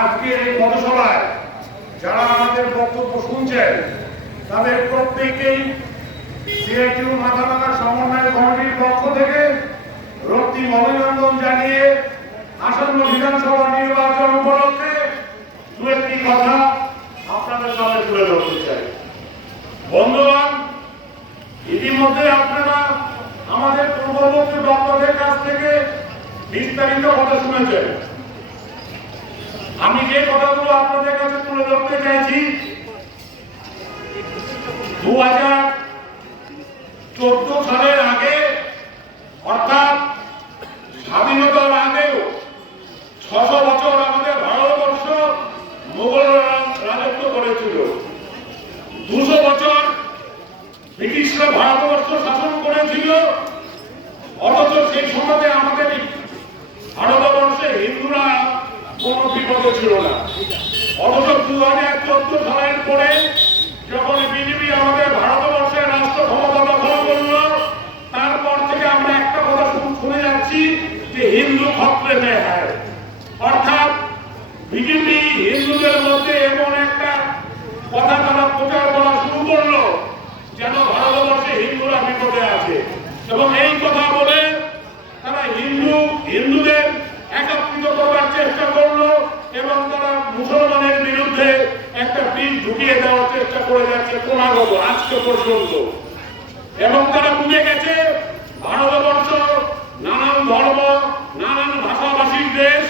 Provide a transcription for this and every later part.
আজকের এই পথসভায় যারা আমাদের বক্তব্য শুনছেন তাদের প্রত্যেকেই সিআইটিউ মাথাভাঙা সমন্বয় কমিটির পক্ষ থেকে রক্তিম অভিনন্দন জানিয়ে আসন্ন বিধানসভা নির্বাচন উপলক্ষে দু একটি কথা আপনাদের সামনে তুলে ধরতে চাই। বন্ধুগণ, ইতিমধ্যে আপনারা আমাদের পূর্ববর্তী বক্তাদের কাছ থেকে বিস্তারিত কথা শুনেছেন। আমি যে কথাগুলো আপনাদের কাছে তুলে ধরতে চাইছি, 2014 সালের আগে অর্থাৎ স্বাধীনতার আগেও 600 বছর আমাদের ভারতবর্ষ মোগলরা রাজত্ব করেছিল। 200 বছর ব্রিটিশরা ভারতবর্ষ শাসন করেছিল। অথচ সেই সময় আমাদের ভারতবর্ষে হিন্দুরা কোনো বিপদে ছিল না। অথচ 2014 সালের পরে যখন বিজেপি আমাদের ভারতবর্ষের রাষ্ট্র ক্ষমতা দখল করল, তারপর থেকে আমরা একটা কথা শুনে যাচ্ছি যে হিন্দু খতরে মে হ্যায়, অর্থাৎ বিজেপি হিন্দুদের মধ্যে এমন একটা কথা তারা প্রচার করা শুরু করলো যেন ভারতবর্ষে হিন্দুরা বিপদে আছে। এবং এই কথা বলে তারা হিন্দুদের একত্রিত করার চেষ্টা করলো এবং তারা মুসলমানের বিরুদ্ধে একটা বিল ঢুকিয়ে দেওয়ার চেষ্টা করে যাচ্ছে ক্রমাগত আজকে পর্যন্ত। এবং তারা বুঝে গেছে ভারতবর্ষ নানান ধর্ম নানান ভাষাভাষীর দেশ,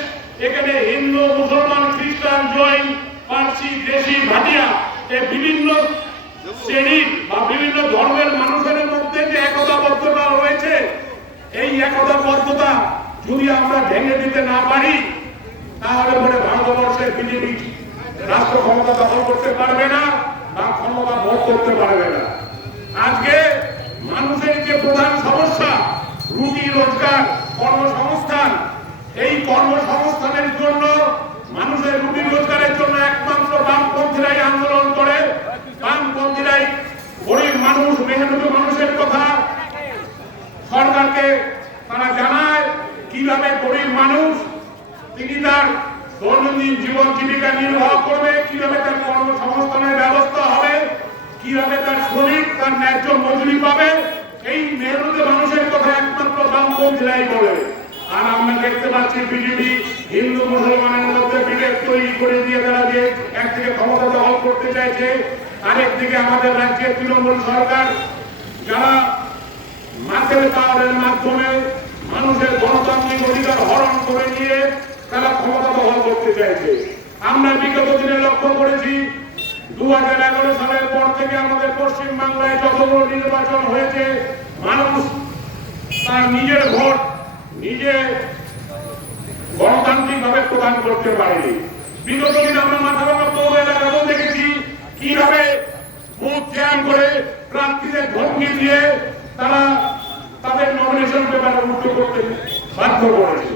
এখানে হিন্দু মুসলমান খ্রিস্টান জৈন পার্সি দেশি ভাটিয়া এই বিভিন্ন শ্রেণীর বা বিভিন্ন ধর্মের মানুষের মধ্যে যে একতাবদ্ধতা রয়েছে, এই একতাবদ্ধতা যদি আমরা ভেঙে দিতে না পারি তাহলে পরে ভারতবর্ষের বিজেপি রাষ্ট্র ক্ষমতা দখল করতে পারবে না বা ক্ষমতা ভোগ করতে পারবে না। আজকে মানুষের যে প্রধান সমস্যা রুটি রোজগার কর্মসংস্থান, এই কর্মসংস্থানের জন্য মানুষের রুটি রোজগারের জন্য একমাত্র বামপন্থীরাই আন্দোলন করে। বামপন্থীরাই গরিব মানুষ মেহনতি মানুষের কথা সরকারকে তারা জানায় কিভাবে গরিব মানুষ তিনি তার দৈনন্দিন জীবন জীবিকা নির্বাহ করবে, কিভাবে তার কর্মসংস্থানের ব্যবস্থা হবে, কিভাবে তার শ্রমিক তার ন্যায্য মজুরি পাবে। এই মেহনতি মানুষের কথা একমাত্র বামপন্থীরাই বলে। আর আমরা দেখতে পাচ্ছি বিজেপি হিন্দু মুসলমানের মধ্যে বিভেদ তৈরি করে দিয়ে তারা যে একদিকে ক্ষমতা দখল করতে চাইছে, আরেকদিকে আমাদের রাজ্যের তৃণমূল সরকার যারা মার্কেট পাওয়ারের মাধ্যমে মানুষের গণতান্ত্রিক অধিকার হরণ করে নিয়ে তারা ক্ষমতা দখল করতে চাইছে। আমরা বিগত দিনে লক্ষ্য করেছি 2011 সালের পর থেকে আমাদের পশ্চিমবাংলায় যতগুলো নির্বাচন হয়েছে মানুষ তার নিজের ভোট নিজে গণতান্ত্রিক ভাবে প্রদান করতে পারেনি। বিগত দিনে আমরা মাথাভাঙা পৌর এলাকাতেও দেখেছি কিভাবে বুথ জ্যাম করে প্রার্থীদের ধমকি দিয়ে তারা তাদের নমিনেশন পেপার উল্টো করতে বাধ্য করেছে।